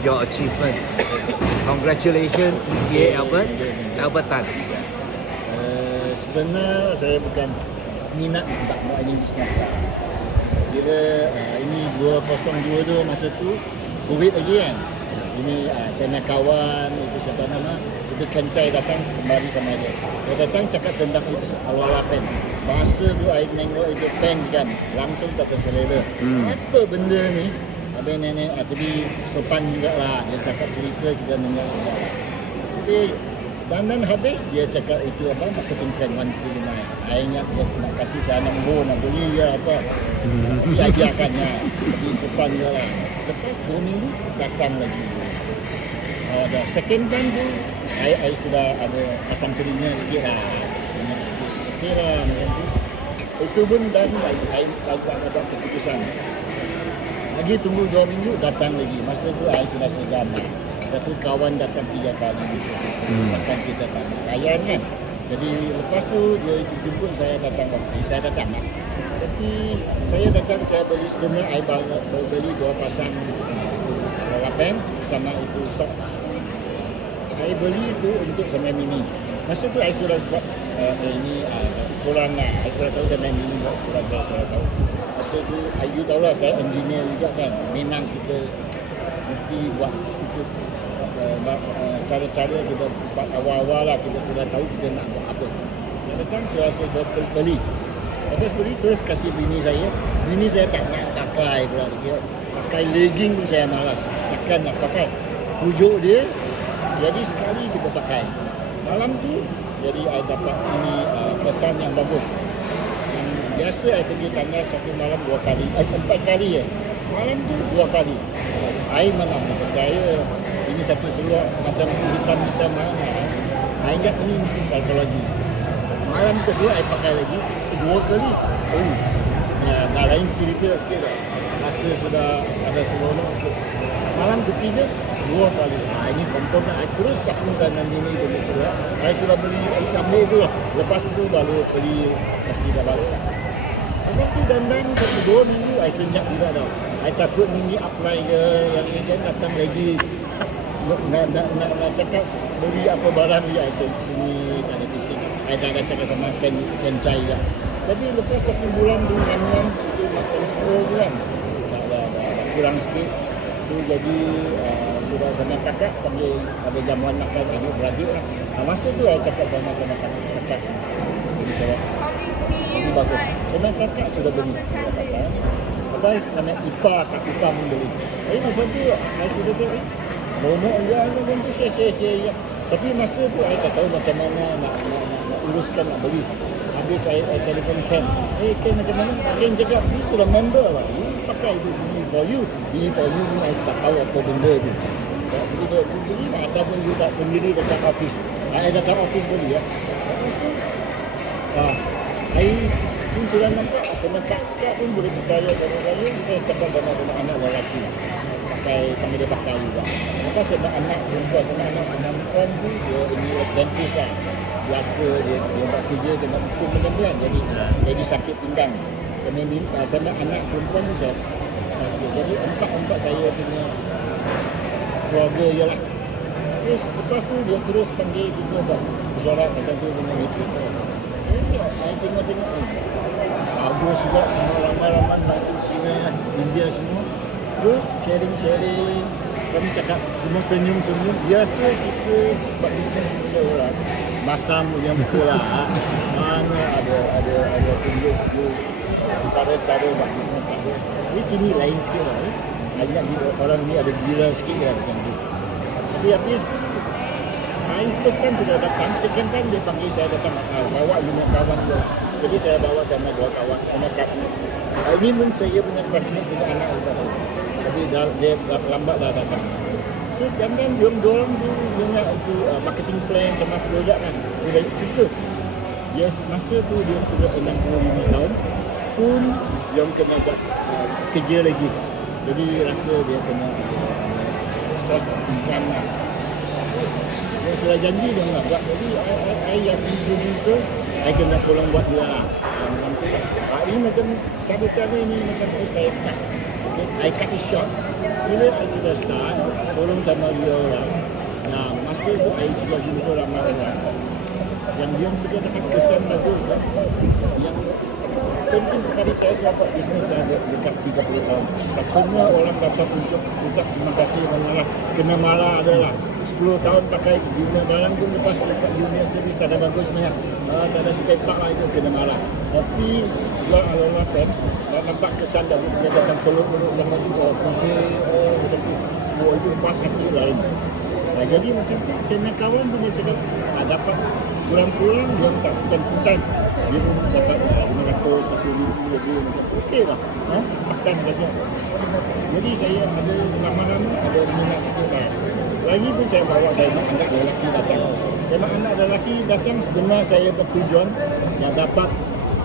your achievement. Congratulations ECA Albert Tan. Sebenarnya saya bukan minat untuk buat ini bisnes lah. Bila ini 2022 tu masa tu COVID lagi kan. Ini saya nak kawan itu siapa nama itu Kencai datang kembali sama dia. Dia datang cakap tentang itu awal-awal pen. Masa tu saya tengok itu pen kan langsung tak terselera. Apa benda ni? Habis nenek tadi sopan juga lah. Dia cakap cerita kita dengar. Tapi dan habis dia cakap itu apa marketing plan 139. Saya ingat dia nak kasih saya nak beli ke apa. Dia ajarkannya. Jadi sopan juga lah. Lepas 2 minggu datang lagi. Dah second time tu saya sudah ada pasang telinga sikit lah. Okey lah macam tu. Itu pun dan saya dapat keputusan. Lagi tunggu 2 minggu datang lagi. Masa tu saya sudah segan lah. Satu kawan datang 3 kali. Datang kita tak nak layan kan. Jadi lepas tu dia jemput saya datang waktu. Saya datang lah. Tapi saya datang saya beli sebenarnya saya beli 2 pasang lapen sama itu socks. Saya beli itu untuk semen mini. Masa tu saya sudah buat ini ukuran lah. Saya sudah tahu semen mini buat ukuran saya sudah tahu. Masa tu you tahu lah saya engineer juga kan. Memang kita mesti buat itu cara-cara kita buat awal-awal lah kita sudah tahu kita nak buat apa. Saya datang saya beli. Lepas beli terus kasih bini saya. Bini saya tak nak pakai pula dia. Pakai legging pun saya malas. Takkan nak pakai. Pujuk dia. Jadi sekali kita pakai. Malam tu jadi saya dapat ini kesan yang bagus. Yang biasa saya pergi tanya satu malam 2 kali, 4 kali ya. Malam tu 2 kali. Saya mana percaya ini satu seluar macam hitam mana. Saya ingat ini mesti psikologi. Malam kedua saya pakai lagi 2 kali. Dah lain cerita sikit lah. Rasa sudah ada seronok sikit. Malam ketiga 2 kali. Ini confirm lah. Saya terus sapu sana ini benda sudah. Saya sudah beli ambil tu lah. Lepas tu baru beli pasti dah balik lah. Lepas tu dandan 1-2 minggu saya senyap juga tau. Saya takut ni apply ke yang ni kan datang lagi. Nak cakap beli apa barang dia sini tak ada bising. Saya dah cakap sama Kencai juga. Tapi lepas 1 bulan tu ramuan itu makan slow tu kan. Dah kurang sikit. So jadi sudah sama kakak panggil ada jamuan makan adik beradik lah. Masa tu saya cakap sama kakak. Jadi saya ini bagus. Sama kakak sudah beli. Lepas nama Ipa, Kak Ipa pun beli. Jadi masa tu saya sudah tahu seronok juga macam tu share. Tapi masa tu saya tak tahu macam mana nak uruskan nak beli. Habis saya telefon Ken. Ken macam mana? Ken cakap, you sudah member lah. You pakai itu beli for you. Beli for you ni saya tak tahu apa benda tu. Jadi dia beli lah. Ataupun you tak sendiri datang office. Saya datang office beli ya. Lepas tu, saya pun sudah nampak. Sama kakak pun boleh percaya sama saya. Saya cakap sama anak lelaki. Kami dia pakai juga. Lepas sama anak perempuan, sama anak perempuan tu dia ini dentist lah. Biasa dia buat kerja kena hukum macam tu kan. Jadi sakit pinggang. Sama anak perempuan tu saya jadi empat saya punya keluarga je lah. Lepas tu dia terus panggil kita buat bersorak macam tu dengan meeting. Saya tengok bagus juga semua ramai-ramai bantu China, India semua. Terus sharing. Kami cakap semua senyum-senyum. Biasa kita buat bisnes dengan orang. Masam yang muka lah. Mana ada tunjuk cara-cara buat bisnes tak ada. Di sini lain sikit lah. Banyak orang ni ada gila sikit lah macam tu. Tapi habis tu, first time sudah datang. Second time dia panggil saya datang. Bawa 5 kawan dia. Jadi saya bawa sama 2 kawan. Sama classmate. Ini pun saya punya classmate punya anak juga. Tapi dia lambat lah datang. So dan diorang tu dengar itu marketing plan sama produk kan. Sudah suka. Dia masa tu dia sudah 65 tahun pun dia kena buat kerja lagi. Jadi rasa dia kena sos pinggan lah. Dia sudah janji dia nak buat. Jadi saya yang producer, saya kena tolong buat dia lah. Ini macam cara-cara ni macam saya start. Okay, I cut it short. Bila I sudah start, tolong sama dia orang. Nah, masa tu I sudah jumpa ramai orang yang dia sudah dapat kesan bagus lah. Yang penting sekali saya sudah buat bisnes saya dekat 30 tahun. Tak pernah orang dapat ucap terima kasih malah kena marah adalah 10 tahun pakai guna barang tu lepas dekat dunia servis tak ada bagus banyak. Tak ada spare part lah itu kena marah. Tapi jual ala-ala pen dan nampak kesan bagus dia datang peluk-peluk sama juga masih macam tu. Itu pas hati lain. Jadi macam tu saya punya kawan tu dia cakap dapat kurang-kurang yang tak bukan full time. Dia pun dapat 500, 1,000 lebih macam okey lah. Bahkan saja. Jadi saya ada lama-lama ada minat sikit lah. Lagi pun saya bawa saya nak anak lelaki datang. Saya nak anak lelaki datang sebenarnya saya bertujuan yang dapat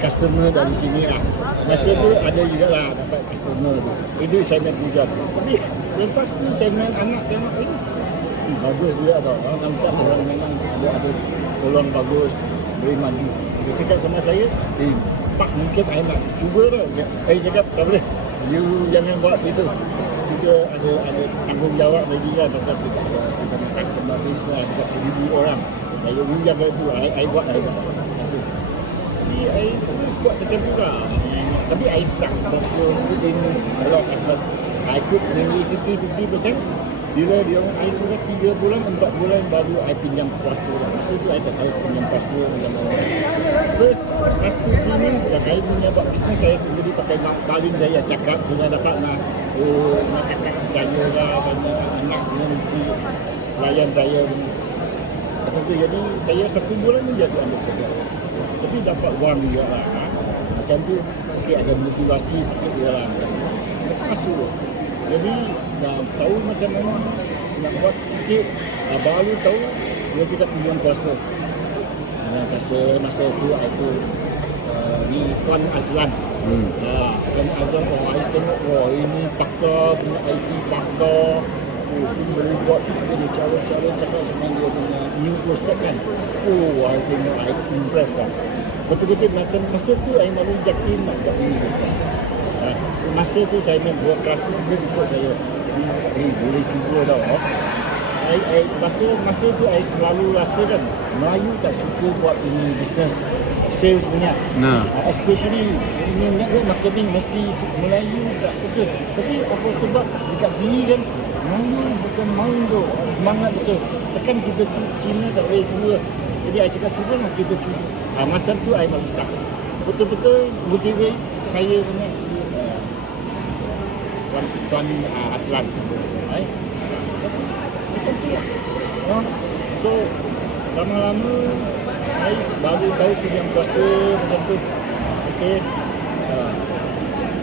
customer dari sini lah. Masa tu ada juga lah dapat customer tu. Itu saya punya tujuan. Tapi lepas tu saya punya anak tengok bagus juga tau. Nampak orang memang ada peluang bagus, boleh maju. Dia cakap sama saya, Pak mungkin saya nak cuba tau. Saya cakap tak boleh. You jangan buat itu. Kita ada tanggungjawab lagi kan pasal kita nak customer base pun ada 1,000 orang. Saya jaga itu, I buat. Jadi I terus buat macam tu lah. Tapi I tak betul put in a lot of effort. I put maybe 50%. Bila dia orang I sudah 3 bulan, 4 bulan baru I pinjam kuasa lah. Masa tu I tak tahu pinjam kuasa macam mana. First 2-3 months yang I punya buat bisnes saya sendiri pakai baling saya cakap sudah dapat nak nak kakak percaya lah sama anak semua mesti layan saya punya. Macam tu jadi saya 1 bulan pun jadi ambil segar. Tapi dapat wang juga lah. Macam tu okay, ada motivasi sikit juga lah. Lepas tu jadi dah tahu macam mana nak buat sikit, baru tahu dia cakap pinjam kuasa. Pinjam kuasa masa tu itu ni Tuan Azlan. Tuan Azlan I tengok ini pakar punya IT pakar. Dia boleh buat dia cara-cara cakap sama dia punya new prospect kan. I tengok I impress lah. Betul-betul masa tu I malu yakin nak buat ini besar. Masa tu saya main 2 classmate dia ikut saya. Boleh cuba tau. Masa tu I selalu rasa kan Melayu tak suka buat ini business sales punya. Especially ini network marketing mesti Melayu tak suka. Tapi apa sebab dekat bini kan Melayu bukan main tu. Semangat betul. Tekan kita Cina tak boleh cuba. Jadi I cakap cubalah kita cuba. Macam tu I malu start. Betul-betul motivate saya punya Tuan Aslan. Macam tu lah. So lama-lama saya baru tahu pinjam kuasa macam tu. Okay.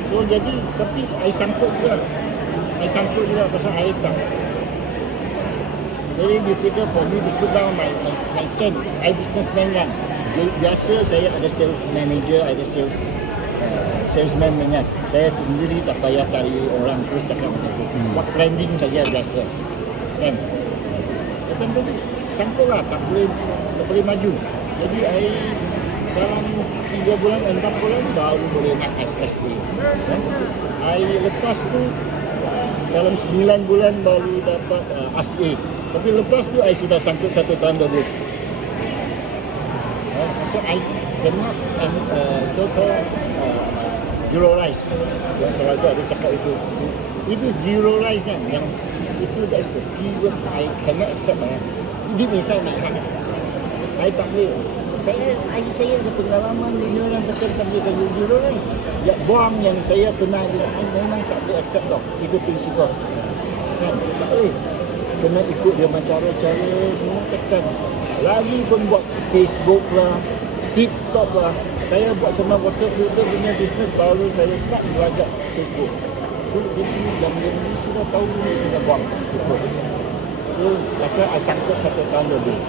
So jadi tapi saya sangkut juga. Pasal saya tak very difficult for me to put down my stand. I businessman kan. Biasa saya ada sales manager, ada salesman banyak. Saya sendiri tak payah cari orang terus cakap macam tu. Buat branding saja biasa. Kan? Macam tu sangkut lah tak boleh maju. Jadi dalam 3 bulan 4 bulan baru boleh nak SSA. Kan? Lepas tu dalam 9 bulan baru dapat ASA. Tapi lepas tu sudah sangkut 1 tahun lebih. So I cannot so-called zero rise. Yang selalu ada cakap itu zero rise kan. Yang itu that's the key word. I cannot accept orang. Deep inside my heart I tak boleh. Saya ada pengalaman bila orang tekan dia saya zero rise. Ya buang yang saya kenal dia memang tak boleh accept tau. Itu prinsipal. Kan? Tak boleh. Kena ikut dia macam cara-cara semua tekan. Lagi pun buat Facebook lah, TikTok lah. Saya buat semua water filter punya bisnes baru saya start belajar Facebook. So jadi jam ini sudah tahu ni kita buat cukup. So rasa saya sangkut 1 tahun lebih.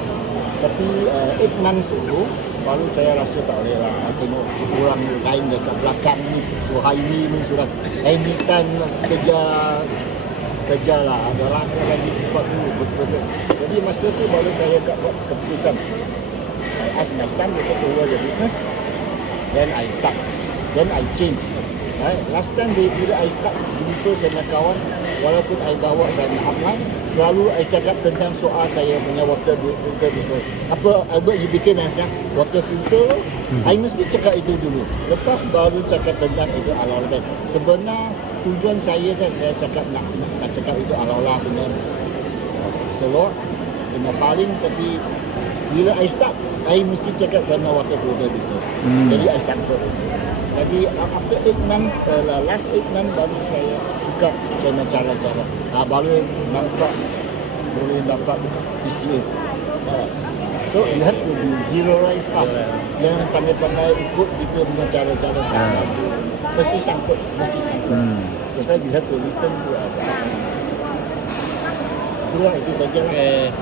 Tapi 8 months itu baru saya rasa tak boleh lah. I tengok orang lain dekat belakang ni. So highway ni sudah anytime kerja lah. Ada langkah lagi cepat dulu betul-betul. Jadi masa tu baru saya buat keputusan. I ask my son to take over the business. Then I start. Then I change. Last time bila I start jumpa sama kawan, walaupun I bawa sama upline, selalu I cakap tentang soal saya punya water filter business. Apa you bikin asnya water filter, I mesti cakap itu dulu. Lepas baru cakap tentang itu ala-ala. Sebenar tujuan saya kan saya cakap nak cakap itu ala-ala punya selok punya paling, tapi bila I start, I mesti cakap sama water filter business. Jadi I sangkut. Jadi after 8 months, last 8 months baru saya buka sama cara-cara. Baru nampak boleh dapat PCA. So you have to be zero rise fast. Jangan pandai-pandai ikut kita punya cara-cara. Mesti sangkut. Because you have to listen to apa. Itulah itu sajalah.